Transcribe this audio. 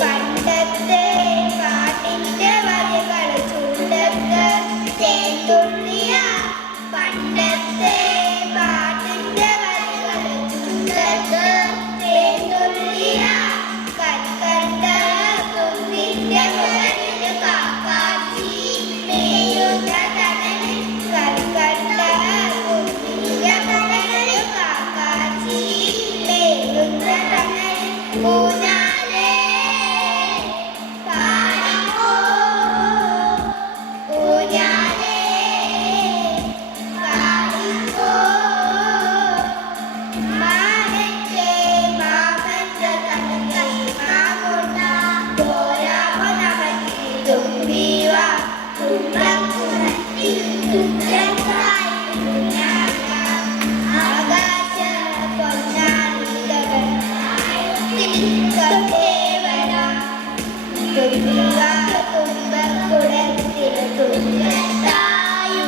പണ്ടത്തെ പാട്ടിന്റെ വരികൾ ചുണ്ടക്ക് തേന്തുള്ളിയ പണ്ടത്തെ പാട്ടിന്റെ വരികൾ ചുണ്ടക്ക് തേന്തുള്ളിയ കൽക്കണ്ട കുന്നിന്റെ മുകളിൽ കാക്കാച്ചി മേയുന്ന തണലിൽ കൽക്കണ്ട കുന്നിന്റെ മുകളിൽ കാക്കാച്ചി മേയുന്ന തണലിൽ ഊഞ്ഞാലേ പാടിക്കോ ഊഞ്ഞാലേ പാടിക്കോ മാനത്തെ മാമന്റെ തലയിൽ മാമുണ്ട പോരാമോ നമക്കി തുമ്പിവ തുമ്പക്കുളത്തിൽ തുഞ്ചത്തായി ആകാശ പൊന്നാനികൾ തുമ്പിവ തുമ്പക്കുളത്തിൽ തുഞ്ചത്തായി